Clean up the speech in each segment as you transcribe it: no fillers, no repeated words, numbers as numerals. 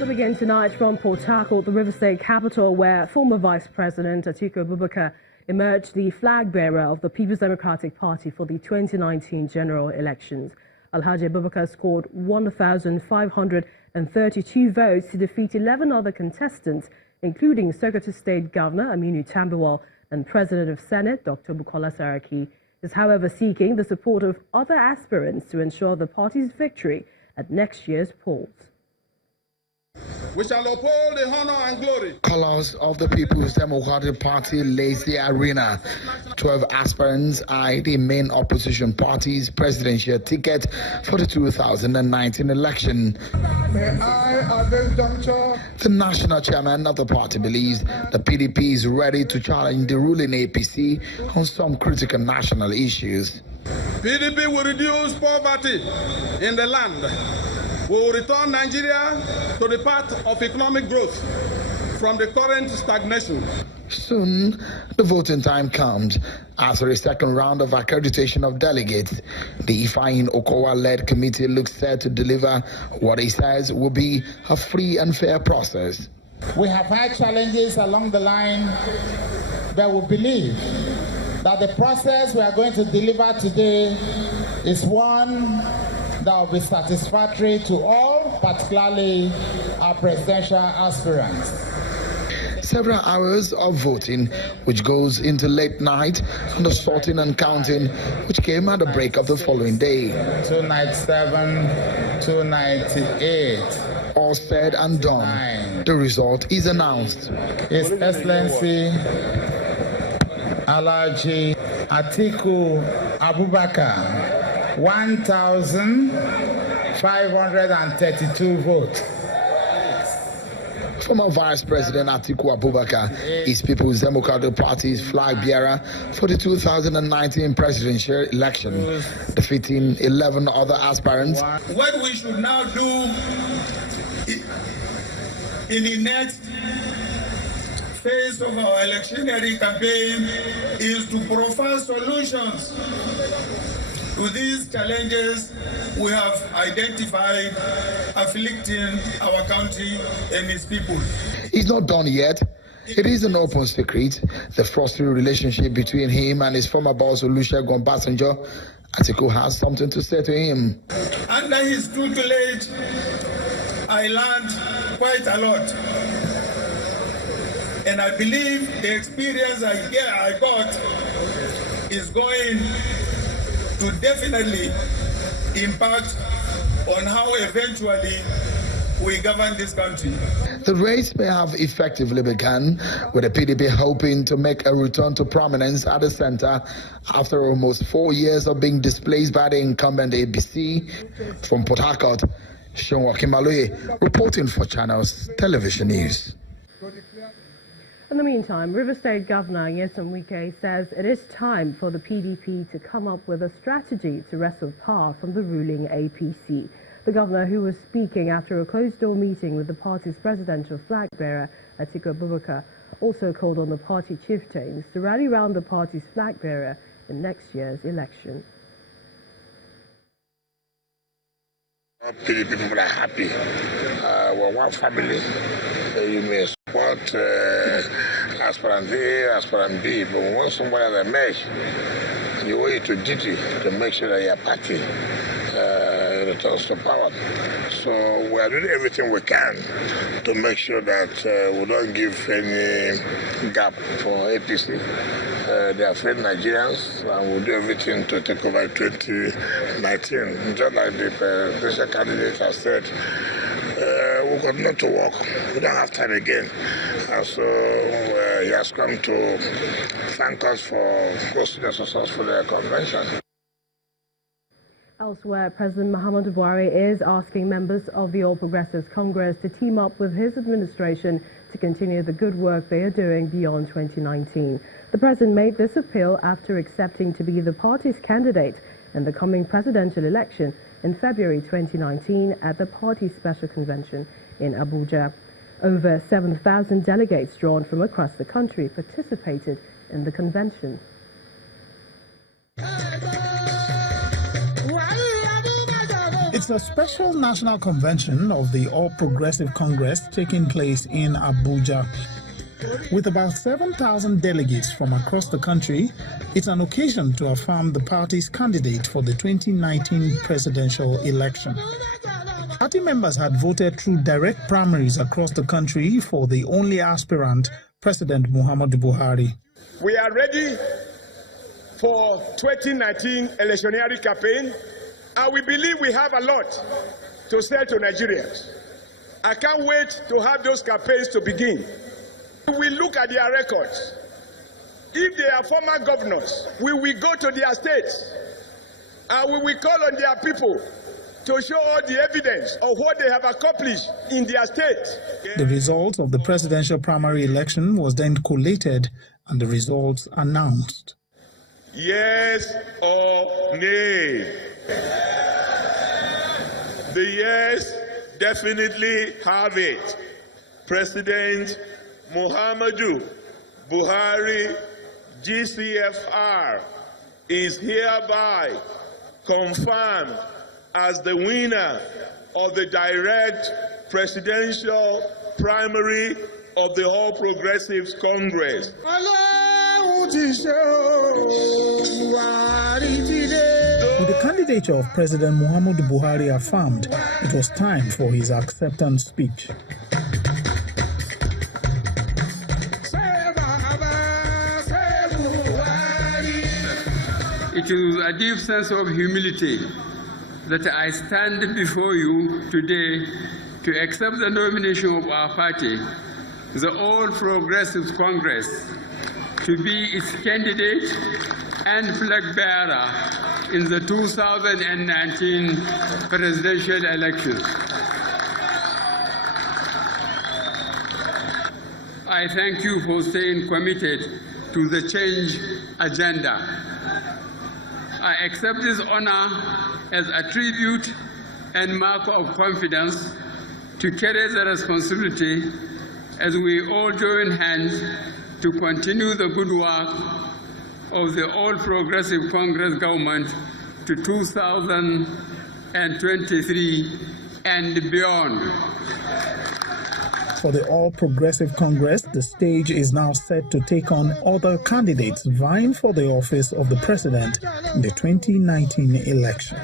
We begin tonight from Port Harcourt, the River State capital, where former Vice President Atiku Abubakar emerged the flag bearer of the People's Democratic Party for the 2019 general elections. Alhaji Abubakar scored 1,532 votes to defeat 11 other contestants, including Secretary of State Governor Aminu Tambuwal and President of Senate Dr. Bukola Saraki. He is, however, seeking the support of other aspirants to ensure the party's victory at next year's polls. We shall uphold the honor and glory. Colors of the People's Democratic Party lays the arena. 12 aspirants eyed the main opposition party's presidential ticket for the 2019 election. May I, at this juncture, the national chairman of the party believes the PDP is ready to challenge the ruling APC on some critical national issues. PDP will reduce poverty in the land. We will return Nigeria to the path of economic growth from the current stagnation. Soon, the voting time comes. After a second round of accreditation of delegates, the Ifeanyi Okowa-led committee looks set to deliver what he says will be a free and fair process. We have had challenges along the line, but we believe that the process we are going to deliver today is one that will be satisfactory to all, particularly our presidential aspirants. Several hours of voting, which goes into late night, and the sorting and counting, which came at the break of the following day. 297, 298. All said and done, the result is announced. His Excellency Alhaji Atiku Abubakar, 1,532 votes. Former Vice President Atiku Abubakar is People's Democratic Party's flag bearer for the 2019 presidential election, defeating 11 other aspirants. What we should now do in the next phase of our electioneering campaign is to provide solutions to these challenges we have identified afflicting our country and its people. It's not done yet. It is an open secret. The frustrating relationship between him and his former boss, Olusegun Obasanjo. Atiku has something to say to him. Under his tutelage, I learned quite a lot. And I believe the experience I got is going to definitely impact on how eventually we govern this country. The race may have effectively begun, with the PDP hoping to make a return to prominence at the center after almost 4 years of being displaced by the incumbent APC. From Port Harcourt, Sean Wakimaloye reporting for Channels Television News. In the meantime, River State Governor Nyesom Wike says it is time for the PDP to come up with a strategy to wrestle power from the ruling APC. The governor, who was speaking after a closed-door meeting with the party's presidential flag bearer, Atiku Abubakar, also called on the party chieftains to rally round the party's flag bearer in next year's election. PDP people are happy. We're one family. You may support aspirant A, aspirant B, but we want somebody that mesh. You owe it to duty to make sure that your party returns to power. So we are doing everything we can to make sure that we don't give any gap for APC. They are afraid Nigerians, and we'll do everything to take over 2019. Just like the presidential candidate has said, we continue to work. We don't have time again. And so he has come to thank us for hosting a successful convention. Elsewhere, President Muhammadu Buhari is asking members of the All Progressives Congress to team up with his administration to continue the good work they are doing beyond 2019. The president made this appeal after accepting to be the party's candidate in the coming presidential election in February 2019 at the party's special convention in Abuja. Over 7,000 delegates drawn from across the country participated in the convention. It's a special national convention of the All Progressive Congress taking place in Abuja. With about 7,000 delegates from across the country, it's an occasion to affirm the party's candidate for the 2019 presidential election. Party members had voted through direct primaries across the country for the only aspirant, President Muhammadu Buhari. We are ready for 2019 electionary campaign, and we believe we have a lot to say to Nigerians. I can't wait to have those campaigns to begin. We look at their records. If they are former governors, we will go to their states and we will call on their people to show all the evidence of what they have accomplished in their state. The results of the presidential primary election was then collated and the results announced. Yes or nay? The yes definitely have it. President Muhammadu Buhari, GCFR, is hereby confirmed as the winner of the direct presidential primary of the All Progressives Congress. With the candidature of President Muhammadu Buhari affirmed, it was time for his acceptance speech. It is with a deep sense of humility that I stand before you today to accept the nomination of our party, the All Progressives Congress, to be its candidate and flag bearer in the 2019 presidential election. I thank you for staying committed to the change agenda. I accept this honor as a tribute and mark of confidence to carry the responsibility as we all join hands to continue the good work of the All Progressive Congress government to 2023 and beyond. For the All Progressive Congress, the stage is now set to take on other candidates vying for the office of the president in the 2019 election.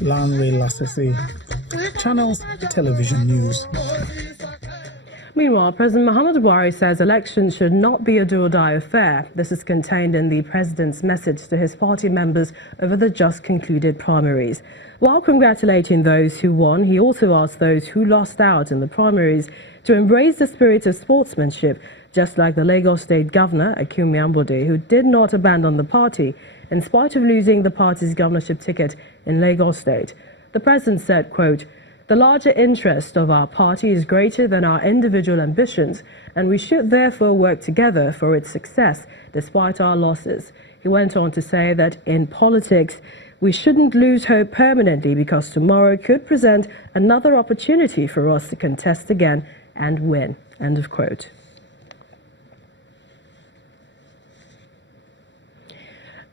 Lanre Lasese, Channels Television News. Meanwhile, President Muhammadu Buhari says elections should not be a do-or-die affair. This is contained in the president's message to his party members over the just concluded primaries. While congratulating those who won, he also asked those who lost out in the primaries to embrace the spirit of sportsmanship, just like the Lagos State Governor, Atiku, who did not abandon the party in spite of losing the party's governorship ticket in Lagos State. The president said, quote, "The larger interest of our party is greater than our individual ambitions, and we should therefore work together for its success despite our losses." He went on to say that in politics, we shouldn't lose hope permanently because tomorrow could present another opportunity for us to contest again and win. End of quote.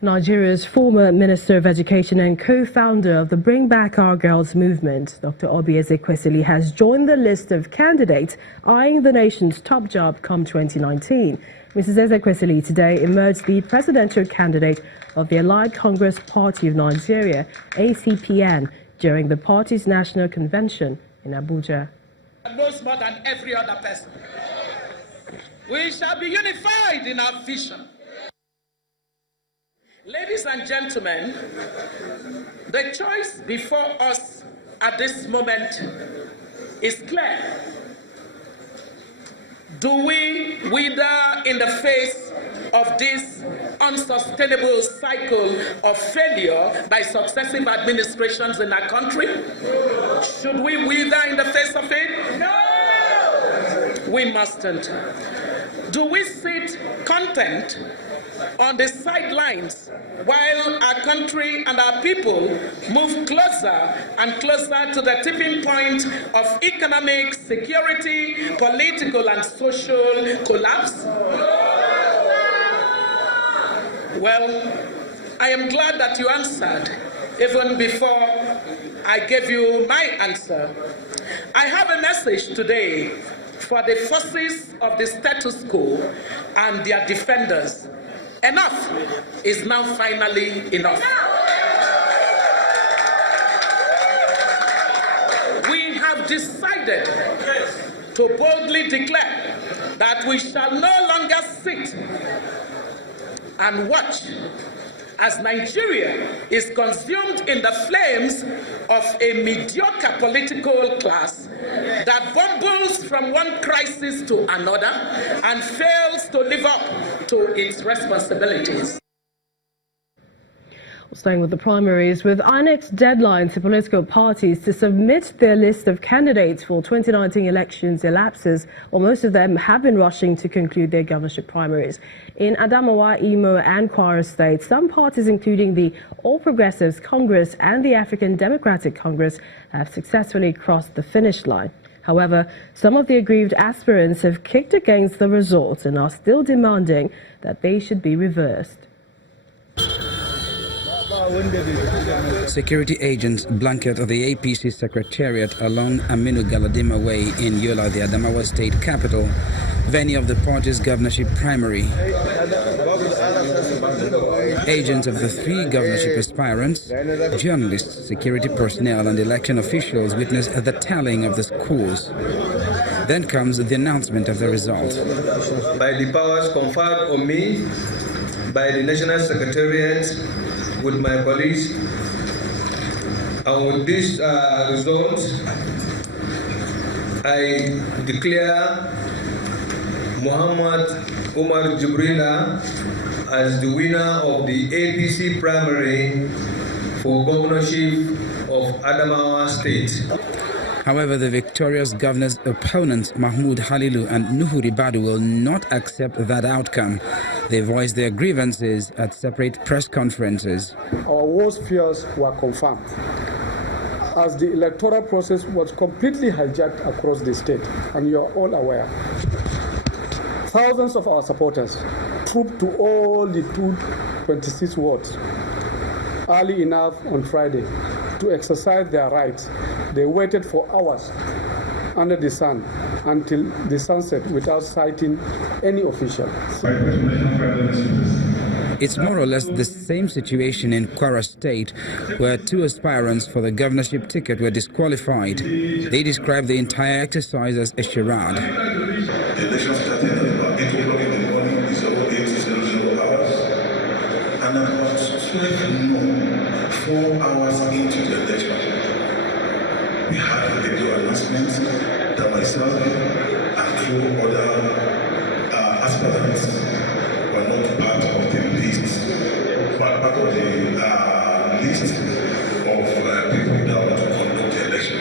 Nigeria's former Minister of Education and co-founder of the Bring Back Our Girls movement, Dr. Obi Ezekwesili, has joined the list of candidates eyeing the nation's top job come 2019. Mrs. Ezekwesili today emerged the presidential candidate of the Allied Congress Party of Nigeria, ACPN, during the party's national convention in Abuja. Knows more than every other person. We shall be unified in our vision. Ladies and gentlemen, the choice before us at this moment is clear. Do we wither in the face of this unsustainable cycle of failure by successive administrations in our country? Should we wither in the face of it? No! We mustn't. Do we sit content on the sidelines while our country and our people move closer and closer to the tipping point of economic, security, political, and social collapse? Well, I am glad that you answered even before I gave you my answer, I have a message today for the forces of the status quo and their defenders. Enough is now finally enough. We have decided to boldly declare that we shall no longer sit and watch as Nigeria is consumed in the flames of a mediocre political class that bumbles from one crisis to another and fails to live up to its responsibilities. Staying with the primaries, with our next deadline to political parties to submit their list of candidates for 2019 elections elapses, or most of them have been rushing to conclude their governorship primaries. In Adamawa, Imo and Kwara states, some parties, including the All Progressives Congress and the African Democratic Congress, have successfully crossed the finish line. However, some of the aggrieved aspirants have kicked against the results and are still demanding that they should be reversed. Security agents blanket the APC secretariat along Aminu Galadima Way in Yola, the Adamawa state capital, venue of the party's governorship primary. Agents of the three governorship aspirants, journalists, security personnel and election officials witness the tallying of the scores. Then comes the announcement of the result. By the powers conferred on me by the National Secretariat, with my colleagues, and with this result, I declare Muhammad Umar Jibrila as the winner of the APC primary for governorship of Adamawa State. However, the victorious governor's opponents, Mahmoud Halilu and Nuhuri Badu, will not accept that outcome. They voiced their grievances at separate press conferences. Our worst fears were confirmed, as the electoral process was completely hijacked across the state, and you are all aware. Thousands of our supporters trooped to all the 226 wards early enough on Friday to exercise their rights. They waited for hours under the sun until the sunset without sighting any official. It's more or less the same situation in Kwara State, where two aspirants for the governorship ticket were disqualified. They described the entire exercise as a charade. The election started at about 8 o'clock in the morning, 08:00 hours, and about 12 noon, 4 hours into the election, we had a radio announcement that myself and two other aspirants were not part of the list, but part of the list of people that want to conduct the election.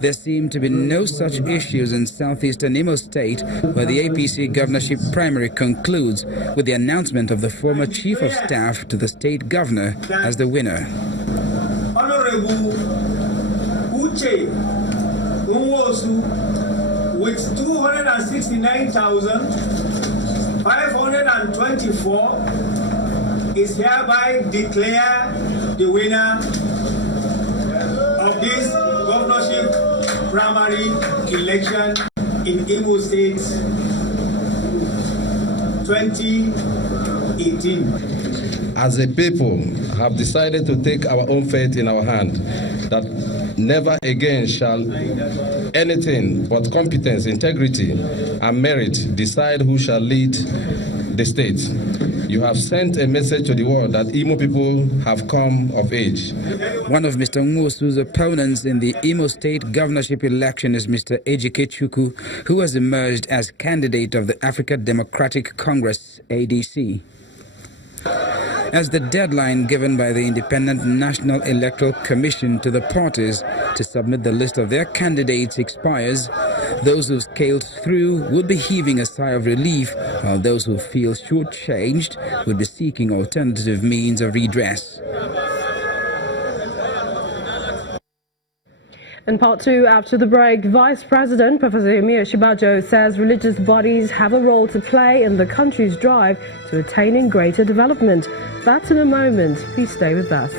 There seem to be no such issues in southeastern Imo State, where the APC governorship primary concludes with the announcement of the former chief of staff to the state governor as the winner. Honorable Uche Nwosu, with 269,524, is hereby declared the winner of this governorship primary election in Imo State 2018. As a people, have decided to take our own fate in our hand, that never again shall anything but competence, integrity, and merit decide who shall lead the state. You have sent a message to the world that Imo people have come of age. One of Mr. Nwosu's opponents in the Imo State governorship election is Mr. Ejike Chukwu, who has emerged as candidate of the African Democratic Congress, ADC. As the deadline given by the Independent National Electoral Commission to the parties to submit the list of their candidates expires, those who scaled through would be heaving a sigh of relief, while those who feel shortchanged would be seeking alternative means of redress. In part two, after the break, Vice President Professor Yemi Osinbajo says religious bodies have a role to play in the country's drive to attaining greater development. That's in a moment. Please stay with us.